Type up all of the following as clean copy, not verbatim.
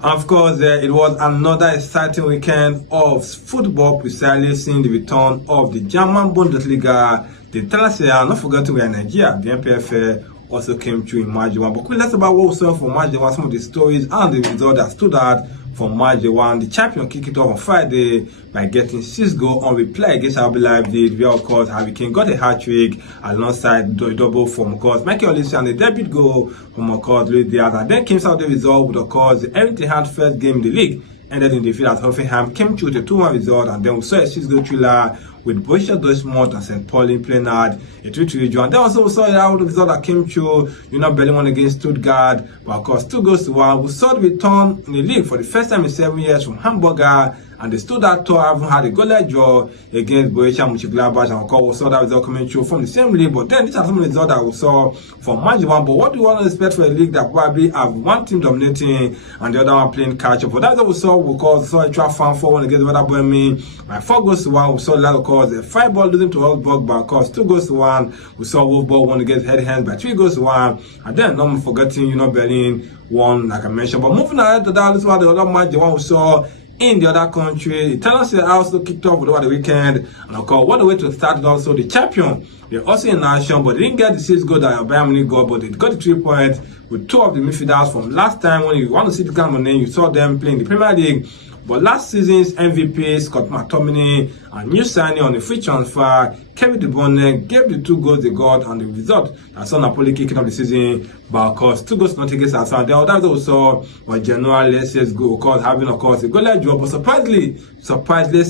Of course, it was another exciting weekend of football, precisely seeing the return of the German Bundesliga. The Italians are not forgetting we are Nigeria. The MPFL also came through in March 1. But quickly, let's about what we saw from March 1, some of the stories and the results that stood out from March 1. The champion kicked it off on Friday by getting 6 goals on replay against RB Leipzig, where of course Harry Kane got a hat-trick alongside the double from of course Michael Olise and a debut goal from of course Luis Diaz. And then came out the result with of course the Erik ten Hag's first game in the league ended in defeat as Hoffenheim came through with a 2-1 result, and then we saw a 6-goal thriller with Borussia Dortmund and St. Pauli playing hard a 2-3 draw. And then also we saw the result that came through, Berlin won against Stuttgart, but of course 2-1. We saw the return in the league for the first time in 7 years from Hamburger, and the Stuttgart Tor haven't had a goalless draw against Borussia Mönchengladbach, and of course we saw that result coming through from the same league. But then these are some of the results that we saw from March 1. But what do you want to expect for a league that probably have one team dominating and the other one playing catch up? But that's what we saw. We saw a trap fan 4-1 against Werder Bremen by 4-1. We saw a lot of course a 5-ball losing to Wolfsburg by of course 2-1. We saw Wolfsburg won against Heidenheim by 3-1, and then not forgetting Berlin won like I mentioned. But moving ahead to that, this was the other match, the one we saw in the other country. Italians also kicked off over the weekend, and of course what a way to start it. Also the champion, they're also in action, but they didn't get the 6 goals that Bayern Munich got, but they got the 3 points with 2 of the midfielders from last time. When you want to see the kind of name, you saw them playing the Premier League. But last season's MVP, Scott McTominay, a new signing on a free transfer, Kevin De Bruyne, gave the 2 goals they got, and the result that saw Napoli kicking off the season by of course 2-0 against Arsenal. The other also was Genoa Leicest's goal, of course having of course a goalless draw, but surprisingly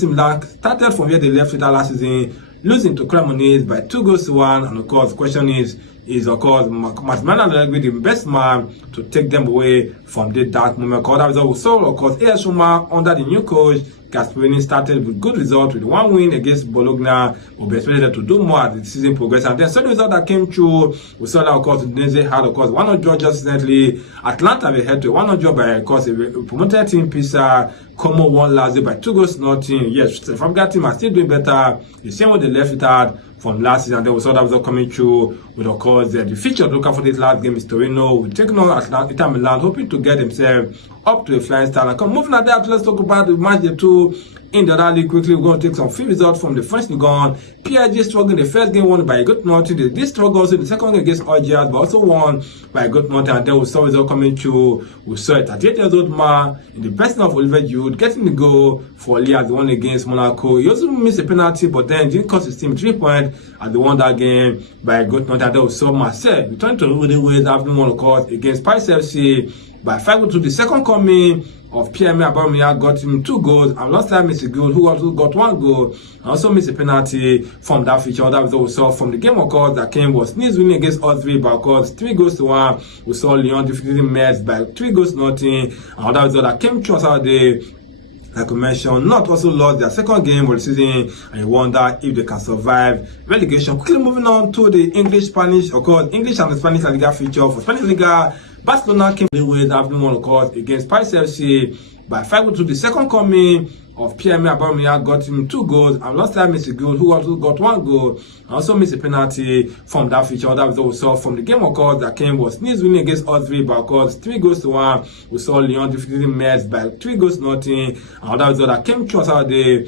Milan started from where they left it last season, losing to Cremonese by 2-1, and of course the question is of course Massimiliano Allegri the best man to take them away from the dark moment? Because that result we saw of course AS Roma under the new coach Gasperini started with good result with 1 win against Bologna, but we expected to do more as the season progressed. And then so the result that came through, we saw that of course Udinese had of course 1-0 draw just recently. Atlanta they had to 1-0 draw by of course a promoted team Pisa. Como won Lazio by 2-0. Yes, from that team are still doing better. The same way they left it out from last season, and then we saw that result coming through with of course the feature looking for this last game is Torino. We're taking on Inter Milan, hoping to get themselves up to a flying start. And moving on that, let's talk about the match day 2 in the other league quickly. We're going to take some few results from the French Ligue 1. PSG struggled in the first game, won by a good nothing. They did struggle also in the second game against Algiers, but also won by a good nothing. And then we saw result coming through. We saw a 38-year-old man in the person of Olivier Giroud getting the goal for Lille as the one against Monaco. He also missed a penalty, but then didn't cost his team 3 points as they won that game by a good nothing. And then we saw Marseille returning to the ways after one of course against Paris FC by 5-2. The second coming of Pierre-Emerick Aubameyang got him 2 goals, and last time Mr. Gould, who also got 1 goal, and also missed a penalty from that feature. That was what we saw from the game of course that came was Nice winning against Auxerre by of course 3-1. We saw Lyon defeating Metz by 3-0, and that was all that came through on Saturday. Like I mentioned, Nantes also lost their second game of the season, and you wonder if they can survive relegation. Quickly moving on to the English-Spanish, of course, English and the Spanish La Liga feature. For Spanish Liga, Barcelona came the way after one of course against Paris FC by 5-2. The second coming of Pierre-Emerick Aubameyang got him 2 goals, and last time Mr. Gould, who also got 1 goal, and also missed a penalty from that feature. That was what we saw from the game of course that came was Nice winning against Auxerre by of course 3-1. We saw Lyon defeating Metz by 3-0, and that was all that came through on Saturday.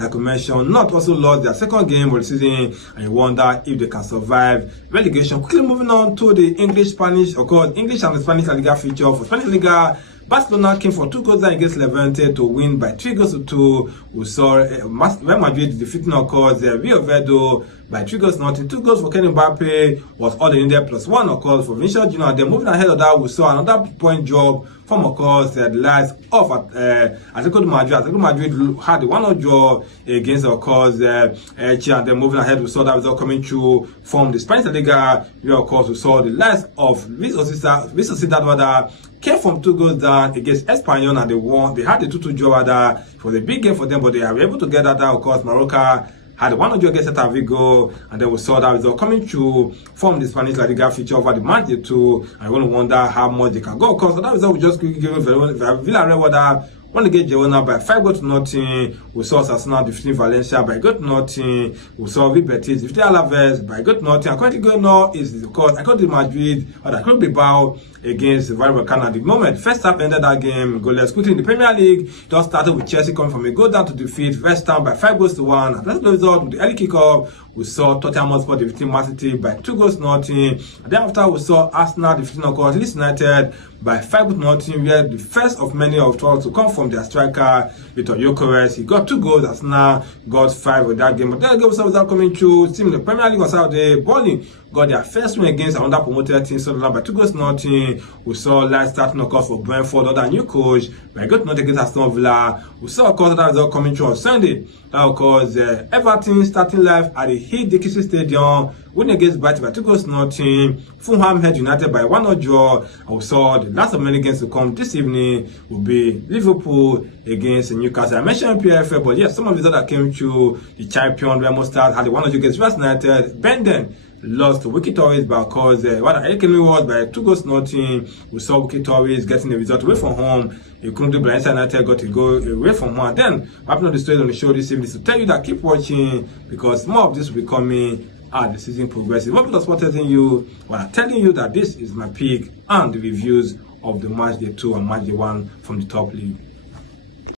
Like I mentioned, Nantes also lost their second game of the season, and you wonder if they can survive relegation. Quickly moving on to the English-Spanish, of course, English and the Spanish La Liga feature. For Spanish Liga, Barcelona came for 2 goals against Levante to win by 3-2. We saw Real Madrid defeating of course Villarreal by 3-0. 2 goals for Kylian Mbappe was all they needed, plus 1 of course for Vinicius Junior. Then moving ahead of that, we saw another point job from of course the likes of Atletico de Madrid. Atletico Madrid had the 1-0 draw against of course Elche. And then moving ahead, we saw that result coming through from the Spanish La Liga, where of course we saw the likes of Real Sociedad came from 2 goals down against Espanyol, and they won. They had the 2-2 draw. It was a big game for them, but they were able to get that down. Of course, Mallorca had 1-0 against Celta Vigo, and then we saw that result coming through from the Spanish La Liga feature over the match day 2. I'm going to wonder how much they can go. Of course, so that result we just quickly give Villarreal won the game Girona by 5-0. We saw Osasuna defeating Valencia by 0. We saw Betis defeating Alaves by 0. According to Girona is of course according to Madrid or Athletic Bilbao against Vallecano at the moment. First half ended that game goalless. Quickly in the Premier League, it all started with Chelsea coming from a goal down to defeat West Ham by 5-1. That's the result with the early kickoff. We saw Tottenham Hotspur defeating Man City by 2-0. And then after we saw Arsenal defeating, of course, Leeds United by 5-0, where the first of many of troubles to come from their striker, Victor Gyökeres. He got 2 goals. Arsenal got 5 with that game. But then the game without coming through. Team in the Premier League was out there. Burnley got their first win against another promoted team, Sunderland by 2-0. We saw Light starting, of course, for Brentford under new coach by 2-0 against Aston Villa. We saw, of course, that result coming through on Sunday. Of course, Everton starting live at the Heath Dickinson Stadium, winning against Brighton by 2-0. Fulham held United by 1-0 draw. And we saw the last of many games to come this evening will be Liverpool against Newcastle. I mentioned PFL, but yes, some of the results that came through, the champion Remo Stars had the 1-0 against West United. Benden lost to Wiki Tories because what Ekemi was by 2-0. We saw Wiki Tories getting the result away from home. He couldn't do Valencia United, got to go away from home. And then, wrapping up the story on the show this evening is to tell you that keep watching because more of this will be coming as the season progresses. What was telling you? Well, I'm telling you that this is my pick and the reviews of the match day 2 and match day 1 from the top league.